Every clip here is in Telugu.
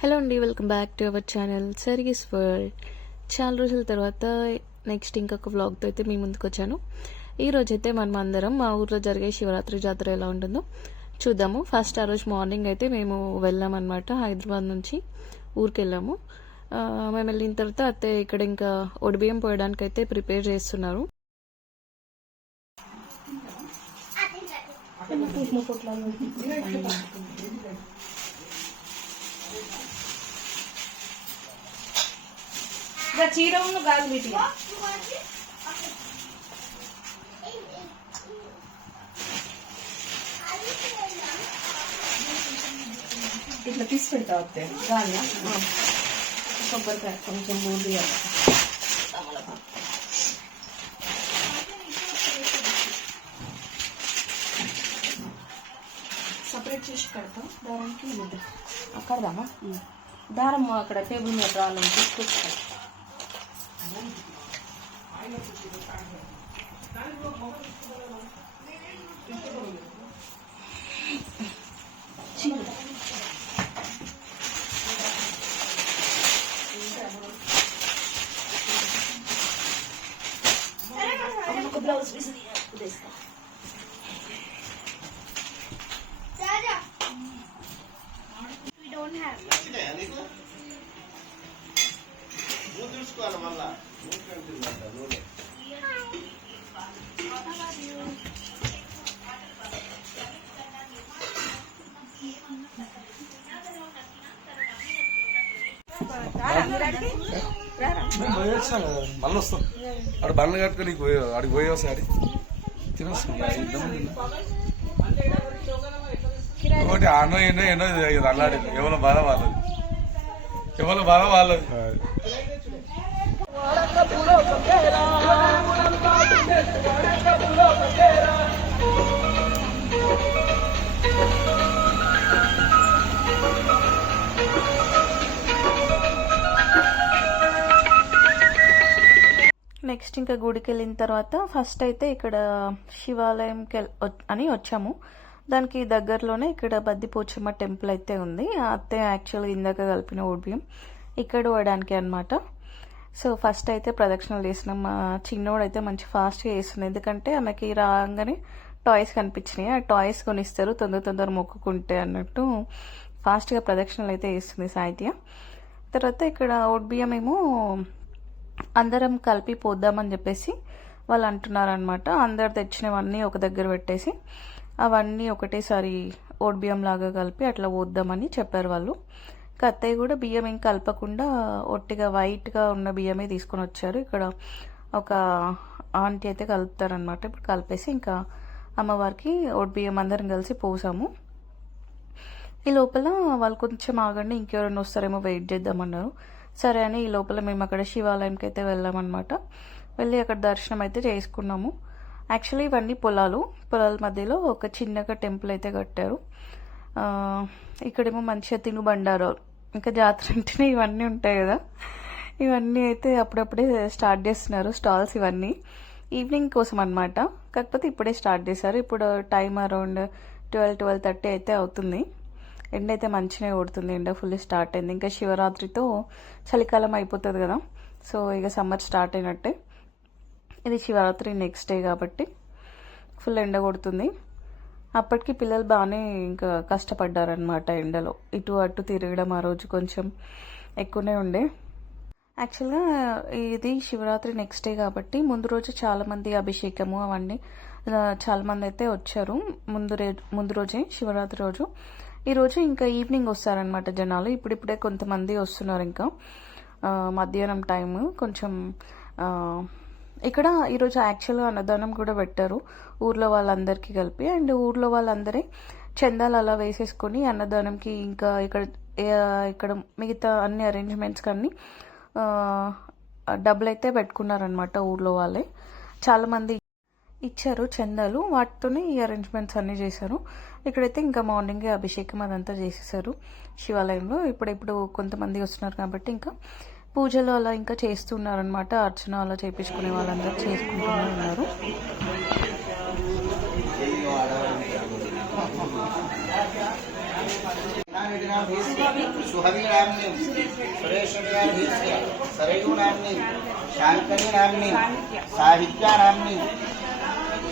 హలో అండి welcome back to our channel సర్గీస్ world చాలా రోజుల తర్వాత నెక్స్ట్ ఇంకొక వ్లాగ్తో అయితే మీ ముందుకు వచ్చాను. ఈ అయితే మనం అందరం మా ఊర్లో జరిగే శివరాత్రి జాతర ఎలా ఉంటుందో చూద్దాము. ఫస్ట్ ఆ రోజు మార్నింగ్ అయితే మేము వెళ్ళామన్నమాట హైదరాబాద్ నుంచి ఊరికి వెళ్ళాము మేము వెళ్ళిన తర్వాత అయితే ఇక్కడ ఇంకా ఒడిబియ్యం పోయడానికి అయితే ప్రిపేర్ చేస్తున్నారు. చీర ఉన్న గాజు వీటి ఇట్లా తీసి పెడతా వస్తే గాలి కొబ్బరికాయ కొంచెం మూడు సపరేట్ చేసి పెడతాం. దారానికి ముద్ద. అక్కడదామా దారం అక్కడ టేబుల్ మీద రావాలని తీసుకొచ్చుకో ఒక మేము కదా మళ్ళీ వస్తాం. అక్కడ బండ్లు కట్టుకొని నీకు పోయి అడిగి పోయి ఒకసారి తినొస్తాం. ఒకటి అన్నో ఎన్నో ఎన్నో అల్లాడి ఎవరో బాధ వాళ్ళది. ఎవరో బాధ వాళ్ళది. నెక్స్ట్ ఇంకా గుడికి వెళ్ళిన తర్వాత ఫస్ట్ అయితే ఇక్కడ శివాలయంకి అని వచ్చాము. దానికి దగ్గరలోనే ఇక్కడ బద్దిపోచమ్మ టెంపుల్ అయితే ఉంది. అత్తే యాక్చువల్గా ఇందాక కలిపిన ఓడియం ఇక్కడ పోవడానికి అనమాట సో ఫస్ట్ అయితే ప్రదక్షిణలు చేసినాం. మా చిన్నోడు అయితే మంచి ఫాస్ట్గా చేస్తుంది ఎందుకంటే ఆమెకి రాగానే టాయ్స్ కనిపించినాయి. ఆ టాయ్స్ కొనిస్తారు. తొందర తొందర మొక్కుకుంటే అన్నట్టు ఫాస్ట్గా ప్రదక్షిణలు అయితే వేస్తుంది సాహిత్య. తర్వాత ఇక్కడ ఓడిబియ్యం ఏమో అందరం కలిపి పోద్దామని చెప్పేసి వాళ్ళు అంటున్నారు అనమాట అందరు తెచ్చినవన్నీ ఒక దగ్గర పెట్టేసి అవన్నీ ఒకటేసారి ఓట్ బియ్యం లాగా కలిపి అట్లా పోద్దామని చెప్పారు వాళ్ళు. ఇంకా అత్తయ్య కూడా బియ్యం ఏం కలపకుండా ఒట్టిగా వైట్గా ఉన్న బియ్యమే తీసుకొని వచ్చారు. ఇక్కడ ఒక ఆంటీ అయితే కలుపుతారనమాట ఇప్పుడు కలిపేసి ఇంకా అమ్మవారికి ఓట్ బియ్యం అందరం కలిసి పోసాము. ఈ లోపల వాళ్ళు కొంచెం ఆగండి ఇంకెవరైనా వస్తారేమో వెయిట్ చేద్దామన్నారు. సరే అని ఈ లోపల మేము అక్కడ శివాలయంకి అయితే వెళ్ళామన్నమాట. వెళ్ళి అక్కడ దర్శనం అయితే చేసుకున్నాము. యాక్చువల్లీ ఇవన్నీ పొలాలు. పొలాల మధ్యలో ఒక చిన్నగా టెంపుల్ అయితే కట్టారు. ఇక్కడేమో మంచిగా తిను బండారాలు. ఇంకా జాతర అంటేనే ఇవన్నీ ఉంటాయి కదా. ఇవన్నీ అయితే అప్పుడప్పుడే స్టార్ట్ చేస్తున్నారు స్టాల్స్ ఇవన్నీ. ఈవినింగ్ కోసం అనమాట కాకపోతే ఇప్పుడే స్టార్ట్ చేశారు. ఇప్పుడు time around twelve twelve thirty అయితే అవుతుంది. ఎండ అయితే మంచిగా కొడుతుంది. ఎండ ఫుల్ స్టార్ట్ అయింది. ఇంకా శివరాత్రితో చలికాలం అయిపోతుంది కదా. సో ఇక సమ్మర్ స్టార్ట్ అయినట్టే. ఇది శివరాత్రి నెక్స్ట్ డే కాబట్టి ఫుల్ ఎండ కొడుతుంది. అప్పటికి పిల్లలు బాగానే ఇంకా కష్టపడ్డారనమాట ఎండలో. ఇటు అటు తిరగడం ఆ రోజు కొంచెం ఎక్కువనే ఉండే. యాక్చువల్గా ఇది శివరాత్రి నెక్స్ట్ డే కాబట్టి ముందు రోజు చాలామంది అభిషేకము అవన్నీ చాలామంది అయితే వచ్చారు. ముందు రే ముందు రోజే శివరాత్రి రోజు. ఈరోజు ఇంకా ఈవినింగ్ వస్తారనమాట జనాలు. ఇప్పుడిప్పుడే కొంతమంది వస్తున్నారు ఇంకా. మధ్యాహ్నం టైం కొంచెం ఇక్కడ ఈరోజు యాక్చువల్గా అన్నదానం కూడా పెట్టారు. ఊర్లో వాళ్ళందరికీ కలిపి. అండ్ ఊర్లో వాళ్ళందరే చందాలు అలా వేసేసుకొని అన్నదానంకి ఇంకా ఇక్కడ ఇక్కడ మిగతా అన్ని అరేంజ్మెంట్స్ కానీ డబ్బులు అయితే పెట్టుకున్నారనమాట ఊర్లో వాళ్ళే. చాలామంది ఇచ్చారు చందాలు. వాటితోనే ఈ అరేంజ్మెంట్స్ అన్నీ చేశారు. ఇక్కడైతే ఇంకా మార్నింగే అభిషేకం అదంతా చేసేసారు శివాలయంలో. ఇప్పుడెప్పుడు కొంతమంది వస్తున్నారు కాబట్టి ఇంకా పూజలు అలా ఇంకా చేస్తున్నారనమాట అర్చన అలా చేయించుకునే వాళ్ళందరూ చేసుకుంటూనే ఉన్నారు. సాహిత్యారామ్ని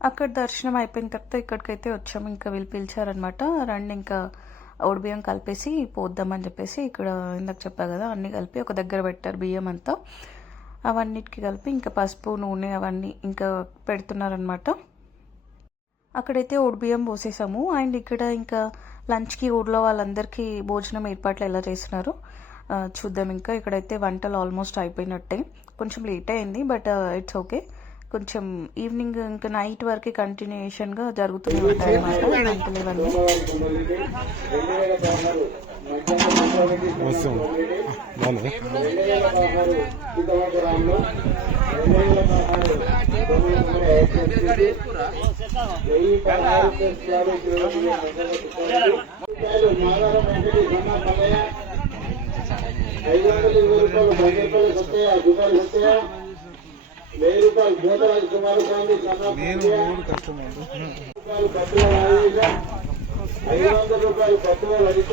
అక్కడ దర్శనం అయిపోయిన తర్వాత ఇక్కడికైతే వచ్చాము. ఇంకా వీళ్ళు పిలిచారనమాట రండి ఇంకా ఓడి బియ్యం కలిపేసి పోద్దామని చెప్పేసి ఇక్కడ ఇందాక చెప్పా కదా అన్నీ కలిపి ఒక దగ్గర పెట్టారు బియ్యం అంతా. అవన్నిటికి కలిపి ఇంకా పసుపు నూనె అవన్నీ ఇంకా పెడుతున్నారనమాట అక్కడైతే ఓడి బియ్యం పోసేసాము. అండ్ ఇక్కడ ఇంకా లంచ్కి ఊర్లో వాళ్ళందరికీ భోజనం ఏర్పాట్లు ఎలా చేస్తున్నారు? చూద్దాం ఇంకా. ఇక్కడైతే వంటలు ఆల్మోస్ట్ అయిపోయినట్టే. కొంచెం లేట్ అయింది బట్ ఇట్స్ ఓకే. కొంచెం ఈవినింగ్ ఇంకా నైట్ వరకు కంటిన్యూషన్గా జరుగుతూనే ఉంటాయి అన్నమాట వంటలు ఇవన్నీ. ఐదు వందల ఇరవై రూపాయలు పది రూపాయలు సత్యా రూపాయలు సత్యా వెయ్యి రూపాయలు భూతరాజు కుమారస్వామి రూపాయలు పట్టువ రాజేశ ఐదు వందల రూపాయలు పట్టువ లలిత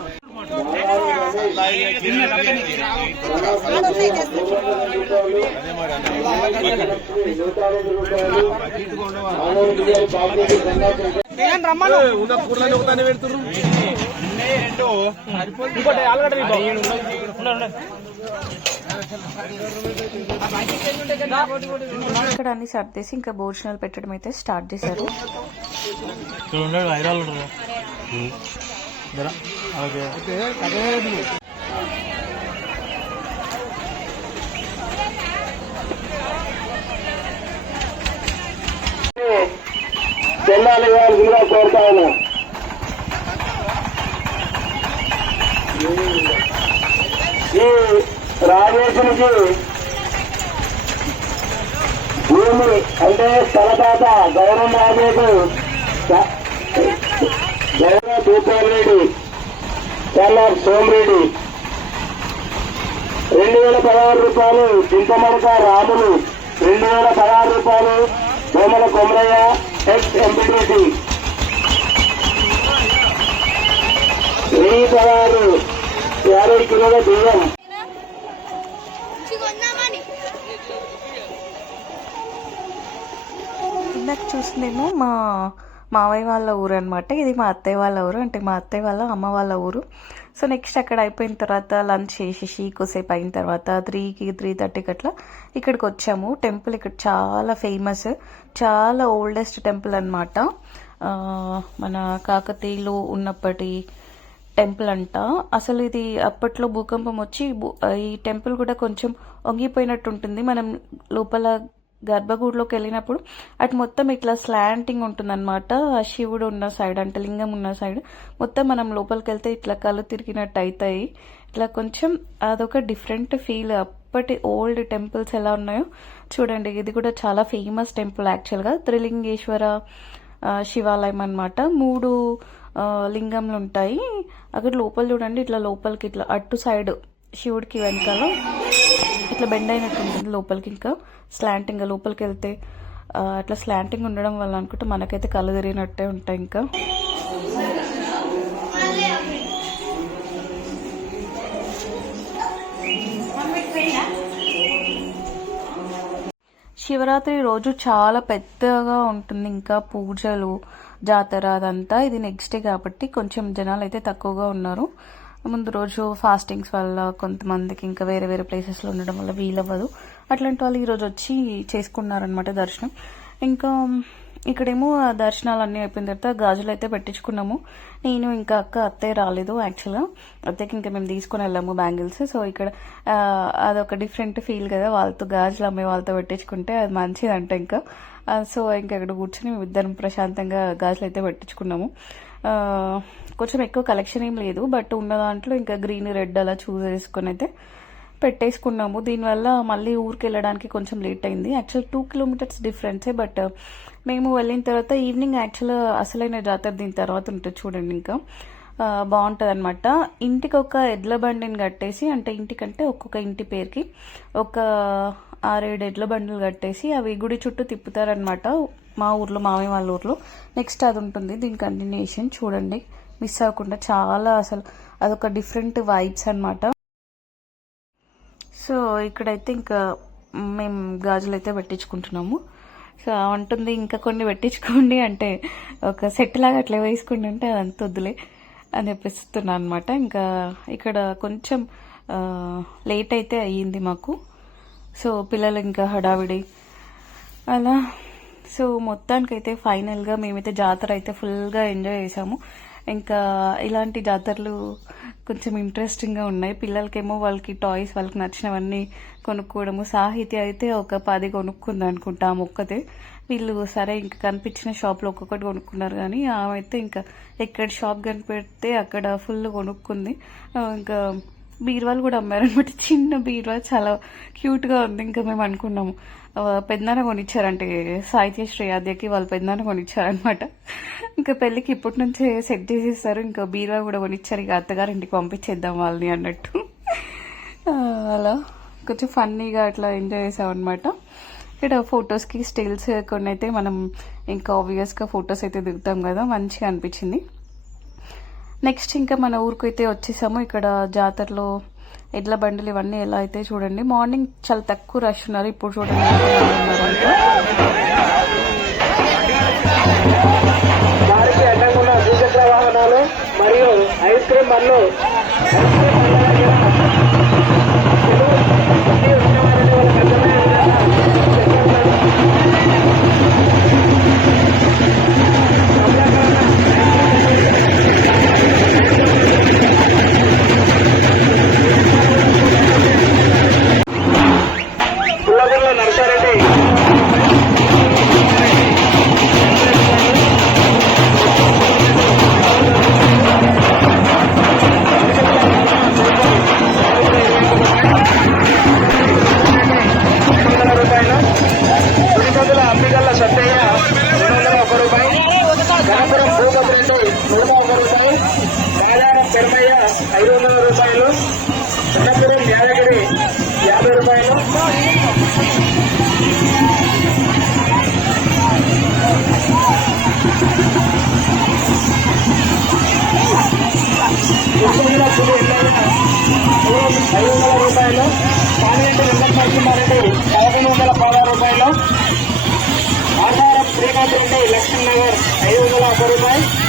ఇక్కడ అన్ని సర్దేసి ఇంకా భోజనాలు పెట్టడం అయితే స్టార్ట్ చేశారు. చెల్లాలి కోరుతా ఉన్నాం ఈ రాజేశునికి భూమి అంటే స్థలదాత గౌరవ రాజేకు గౌరవ భూపాలరెడ్డి చాలా సోమిరెడ్డి. రెండు వేల పదహారు రూపాయలు చింతమడక రాములు రెండు వేల పదహారు రూపాయలు బొమ్మల కొమరయ్య ఎక్స్ ఎంపీటీసీ. వెయ్యి పదహారు యాభై కిలోల బియ్యం. ఇందాక చూసిందేమో మా మావయ్య వాళ్ళ ఊరు అనమాట ఇది మా అత్తయ్య వాళ్ళ ఊరు అంటే మా అత్తయ్య వాళ్ళ అమ్మ వాళ్ళ ఊరు. సో నెక్స్ట్ అక్కడ అయిపోయిన తర్వాత లంచ్ చేసేసి కొద్దిసేపు అయిన తర్వాత త్రీకి త్రీ థర్టీకి అట్లా ఇక్కడికి వచ్చాము. టెంపుల్ ఇక్కడ చాలా ఫేమస్ చాలా ఓల్డెస్ట్ టెంపుల్ అనమాట మన కాకతీయులు ఉన్నప్పటి టెంపుల్ అంట. అసలు ఇది అప్పట్లో భూకంపం వచ్చి భూ- ఈ టెంపుల్ కూడా కొంచెం ఒంగిపోయినట్టు ఉంటుంది. మనం లోపల గర్భగుడిలోకి వెళ్ళినప్పుడు అటు మొత్తం ఇట్లా స్లాంటింగ్ ఉంటుందన్నమాట. శివుడు ఉన్న సైడ్ అంటే లింగం ఉన్న సైడ్ మొత్తం మనం లోపలికి వెళ్తే ఇట్లా కళ్ళు తిరిగినట్టు అవుతాయి ఇట్లా కొంచెం అదొక డిఫరెంట్ ఫీల్ అప్పటి ఓల్డ్ టెంపుల్స్ ఎలా ఉన్నాయో చూడండి. ఇది కూడా చాలా ఫేమస్ టెంపుల్ యాక్చువల్గా త్రిలింగేశ్వర శివాలయం అనమాట మూడు లింగంలు ఉంటాయి. అక్కడ లోపల చూడండి. ఇట్లా లోపలికి ఇట్లా అటు సైడ్ శివుడికి వెనకాల ఇట్లా బెండ్ అయినట్టు ఉంటుంది లోపలికి ఇంకా. స్లాంటింగ్ లోపలికి వెళ్తే అట్లా స్లాంటింగ్ ఉండడం వల్ల అనుకుంటే మనకైతే కళ్ళు తిరిగినట్టే ఉంటాయి ఇంకా. శివరాత్రి రోజు చాలా పెద్దగా ఉంటుంది ఇంకా పూజలు జాతర అదంతా. ఇది నెక్స్ట్ డే కాబట్టి కొంచెం జనాలు అయితే తక్కువగా ఉన్నారు. ముందు రోజు ఫాస్టింగ్స్ వల్ల కొంతమందికి ఇంకా వేరే వేరే ప్లేసెస్లో ఉండడం వల్ల వీలవ్వదు. అట్లాంటి వాళ్ళు ఈరోజు వచ్చి చేసుకున్నారనమాట దర్శనం. ఇంకా ఇక్కడేమో ఆ దర్శనాలు అన్నీ అయిపోయిన తర్వాత గాజులు అయితే పెట్టించుకున్నాము. నేను ఇంకా అక్క అత్తయ్య రాలేదు యాక్చువల్గా అత్తయ్యకి ఇంకా మేము తీసుకుని వెళ్ళాము బ్యాంగిల్స్. సో ఇక్కడ అదొక డిఫరెంట్ ఫీల్ కదా. వాళ్ళతో గాజులు అమ్మే వాళ్ళతో పెట్టించుకుంటే అది మంచిదంట ఇంకా. సో ఇంకా ఇక్కడ కూర్చొని మేము ఇద్దరం ప్రశాంతంగా గాజులు అయితే పెట్టించుకున్నాము. కొంచెం ఎక్కువ కలెక్షన్ ఏం లేదు బట్ ఉన్న దాంట్లో ఇంకా గ్రీన్ రెడ్ అలా చూస్ చేసుకుని అయితే పెట్టేసుకున్నాము. దీనివల్ల మళ్ళీ ఊరికి వెళ్ళడానికి కొంచెం లేట్ అయింది. యాక్చువల్ టూ కిలోమీటర్స్ డిఫరెన్సే బట్ మేము వెళ్ళిన తర్వాత ఈవినింగ్ యాక్చువల్ అసలైన జాతర దీని తర్వాత ఉంటుంది చూడండి ఇంకా. బాగుంటుంది అనమాట ఇంటికి ఒక ఎడ్ల బండిని కట్టేసి అంటే ఇంటికంటే ఒక్కొక్క ఇంటి పేరుకి ఒక ఆరేడు ఎడ్ల బండ్లు కట్టేసి అవి గుడి చుట్టూ తిప్పుతారనమాట మా ఊర్లో మామయ్య వాళ్ళ ఊర్లో. నెక్స్ట్ అది ఉంటుంది దీని కంటిన్యూషన్ చూడండి. మిస్ అవ్వకుండా చాలా అసలు అదొక డిఫరెంట్ వైబ్స్ అనమాట సో ఇక్కడైతే ఇంకా మేము గాజులు అయితే పెట్టించుకుంటున్నాము. సో ఉంటుంది ఇంకా కొన్ని పెట్టించుకోండి. అంటే ఒక సెట్ లాగా అట్లా వేసుకోండి అంటే అదంతా వద్దులే అని చెప్పిస్తున్నాను అనమాట ఇంకా ఇక్కడ కొంచెం లేట్ అయితే అయ్యింది మాకు. సో పిల్లలు ఇంకా హడావిడి. అలా. సో మొత్తానికైతే ఫైనల్గా మేమైతే జాతర అయితే ఫుల్గా ఎంజాయ్ చేసాము. ఇంకా ఇలాంటి జాతరలు కొంచెం ఇంట్రెస్టింగ్గా ఉన్నాయి. పిల్లలకేమో వాళ్ళకి టాయ్స్ వాళ్ళకి నచ్చినవన్నీ కొనుక్కోవడము. సాహిత్య అయితే ఒక పది కొనుక్కుంది అనుకుంటా ఆ ఒక్కతే వీళ్ళు సరే ఇంకా కనిపించిన షాప్లో ఒక్కొక్కటి కొనుక్కున్నారు కానీ ఆమె అయితే ఇంకా ఎక్కడ షాప్ కనిపెడితే అక్కడ ఫుల్ కొనుక్కుంది. ఇంకా బీరువాలు కూడా అమ్మారనమాట. చిన్న బీరువా చాలా క్యూట్గా ఉంది. ఇంకా మేము అనుకున్నాము. పెద్దనాన్న కొనిచ్చారంటే సాహిత్య శ్రేయాద్యకి వాళ్ళు పెద్దనాన్న కొనిచ్చారనమాట. ఇంకా పెళ్ళికి ఇప్పటి నుంచే సెట్ చేసేస్తారు. ఇంకా బీరువా కూడా కొనిచ్చారు. ఇక అత్తగారు ఇంటికి పంపించేద్దాం వాళ్ళని అన్నట్టు. అలా కొంచెం ఫన్నీగా అట్లా ఎంజాయ్ చేసామన్నమాట అనమాట ఇక్కడ ఫొటోస్కి స్టిల్స్ కొన్ని అయితే మనం ఇంకా ఆబ్వియస్గా ఫొటోస్ అయితే దిగుతాం కదా. మంచిగా అనిపించింది. నెక్స్ట్ ఇంకా మన ఊరికి అయితే వచ్చేసాము. ఇక్కడ జాతరలో ఎడ్ల బండ్లు ఇవన్నీ ఎలా అయితే చూడండి. మార్నింగ్ చాలా తక్కువ రష్ ఉన్నారు. ఇప్పుడు చూడండి వాహనాలు మరియు ఐస్ క్రీమ్ బండ్లు. ఒక చెరమయ్య ఐదు వందల రూపాయలు గణపురం యాదగిరి యాభై రూపాయలు. కృష్ణగిరి పులి ఐదు వందల రూపాయలు. కానిరెడ్డి వెంకట పదకొండు వందల పదహారు రూపాయలు. ఆధారం శ్రీకాంత్ రెడ్డి లక్ష్మణ్ నగర్ ఐదు వందల ఒక్క రూపాయలు.